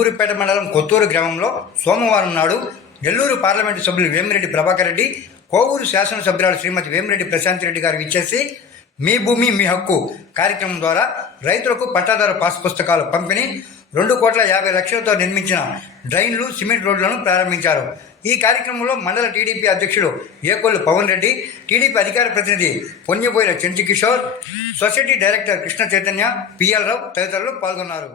చిన్నపూరిపేట మండలం కొత్తూరు గ్రామంలో సోమవారం నాడు నెల్లూరు పార్లమెంటు సభ్యులు వేమిరెడ్డి ప్రభాకర్ రెడ్డి, కోవూరు శాసనసభ్యురాలు శ్రీమతి వేమిరెడ్డి ప్రశాంత్ రెడ్డి గారు విచ్చేసి మీ భూమి మీ హక్కు కార్యక్రమం ద్వారా రైతులకు పట్టాదారు పాస్ పుస్తకాలు పంపిణీ, 2,50,00,000తో నిర్మించిన డ్రైన్లు, సిమెంట్ రోడ్లను ప్రారంభించారు. ఈ కార్యక్రమంలో మండల టీడీపీ అధ్యక్షుడు ఏకొల్లు పవన్ రెడ్డి, టీడీపీ అధికార ప్రతినిధి Ponyaboyila Chandrakishore, society director Krishna Chaitanya, P L Rao తదితరులు పాల్గొన్నారు.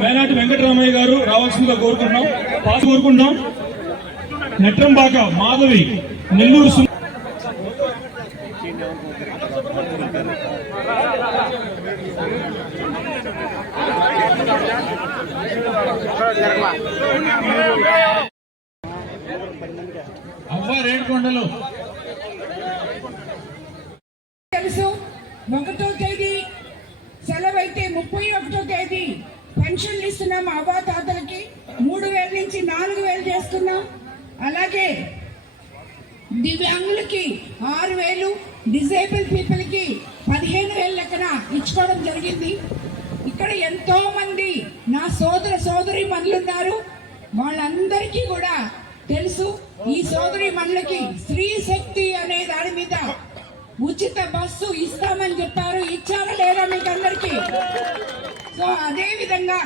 మేనాటి వెంకటరామయ్య గారు రావాల్సిందిగా కోరుకుంటున్నాం. నెట్రంబాక మాధవి, నెల్లూరు. అవ్వ రేణుకొండలు. తెలుసు, 1వ తేదీ సెలవు అయితే 31వ తేదీ పెన్షన్లు ఇస్తున్నాం. అవ్వాతాతలకి 3,000 నుంచి 4,000 చేస్తున్నాం. అలాగే దివ్యాంగులకి 6,000, డిజేబుల్ పీపుల్కి 15,000 లెక్కన ఇచ్చుకోవడం జరిగింది. ఇక్కడ ఎంతో మంది నా సోదరి మనులున్నారు. వాళ్ళందరికీ కూడా తెలుసు, ఈ సోదరి మనులకి స్త్రీ శక్తి అనే దాని మీద ఉచిత బస్సు ఇస్తామని చెప్పారు. ఇచ్చారా లేదా మీకు అందరికీ? సో అదే విధంగా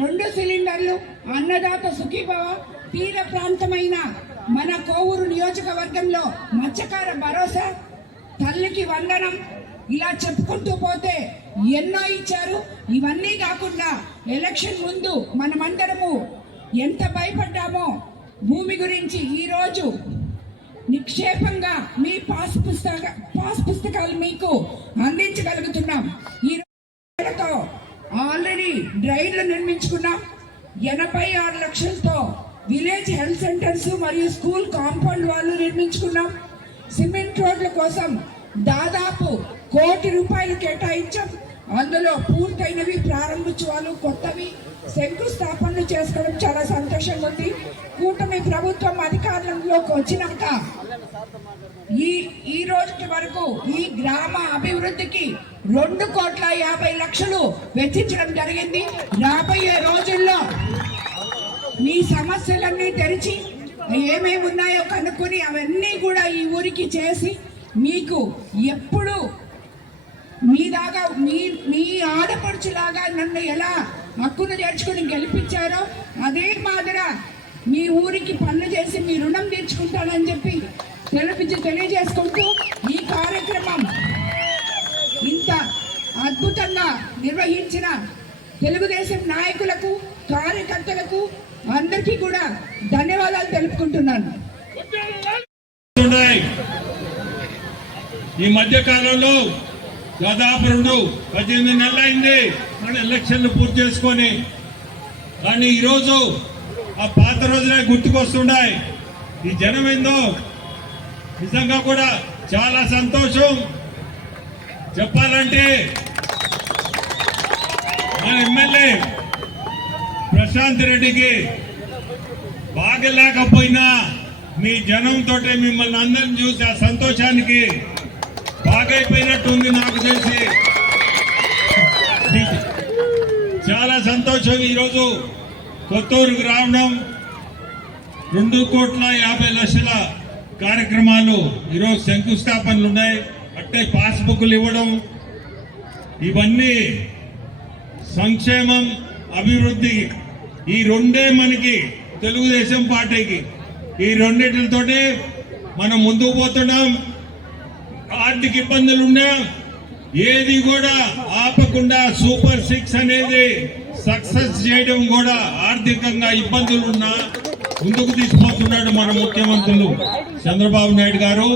2 సిలిండర్లు, అన్నదాత సుఖీభవ, తీర ప్రాంతమైన మన కోవూరు నియోజకవర్గంలో మత్స్యకార భరోసా, తల్లికి వందనం, ఇలా చెప్పుకుంటూ పోతే ఎన్నో ఇచ్చారు. ఇవన్నీ కాకుండా ఎలక్షన్ ముందు మనమందరము ఎంత భయపడ్డామో భూమి గురించి ఈరోజు నిక్షేపంగా మీ పాస్ పుస్తకాలు మీకు అందించగలుగుతున్నాం. ఈ రోజుతో ఆల్రెడీ డ్రైన్లు నిర్మించుకున్నాం. 86 లక్షలతో విలేజ్ హెల్త్ సెంటర్స్ మరియు స్కూల్ కాంపౌండ్ వాళ్ళు నిర్మించుకున్నాం. సిమెంట్ రోడ్ల కోసం దాదాపు 1 కోటి రూపాయలు కేటాయించాం. అందులో పూర్తయినవి, ప్రారంభించాలు, కొత్తవి శంకుస్థాపనలు చేసుకోవడం చాలా సంతోషంగా ఉంది. కూటమి ప్రభుత్వం అధికారంలోకి వచ్చినాక ఈ రోజుకి వరకు ఈ గ్రామ అభివృద్ధికి 2,50,00,000 వెచ్చించడం జరిగింది. రాబోయే రోజుల్లో మీ సమస్యలన్నీ తెరిచి ఏమేమి ఉన్నాయో కనుక్కొని అవన్నీ కూడా ఈ ఊరికి చేసి మీకు ఎప్పుడు మీ ఆడపడుచులాగా నన్ను ఎలా హక్కును చేర్చుకుని గెలిపించారో అదే మాదిరా మీ ఊరికి పనులు చేసి మీ రుణం తీర్చుకుంటానని చెప్పి తెలియజేసుకుంటూ ఈ కార్యక్రమం ఇంత అద్భుతంగా నిర్వహించిన తెలుగుదేశం నాయకులకు, కార్యకర్తలకు అందరికీ కూడా ధన్యవాదాలు తెలుపుకుంటున్నాను. ఈ మధ్య కాలంలో దాదాపు 18 నెలలైంది మన ఎలక్షన్లు పూర్తి చేసుకొని. కానీ ఈరోజు ఆ పాత రోజులే గుర్తుకొస్తున్నాయి. ఈ జనం ఏందో నిజంగా కూడా చాలా సంతోషం. చెప్పాలంటే మన ఎమ్మెల్యే ప్రశాంత్ రెడ్డికి బాగలేకపోయినా మీ జనంతో మిమ్మల్ని అందరిని చూసి ఆ సంతోషానికి బాగైపోయినట్టుంది. నాకు తెలిసి చాలా సంతోషం. ఈరోజు కొత్తూరుకు రావడం, 2,50,00,000 కార్యక్రమాలు ఈరోజు శంకుస్థాపనలు ఉన్నాయి. అట్టే పాస్బుక్లు ఇవ్వడం, ఇవన్నీ సంక్షేమం, అభివృద్ధి, ఈ రెండే మనకి తెలుగుదేశం పార్టీకి. ఈ రెండింటితోనే మనం ముందుకు పోతున్నాం. ఆర్థిక ఇబ్బందులు ఉన్నా ఏది కూడా ఆపకుండా సూపర్ 6 అనేది సక్సెస్ చేయడం కూడా, ఆర్థికంగా ఇబ్బందులు ఉన్నా ముందుకు తీసుకుపోతున్నాడు మన ముఖ్యమంత్రులు చంద్రబాబు నాయుడు గారు.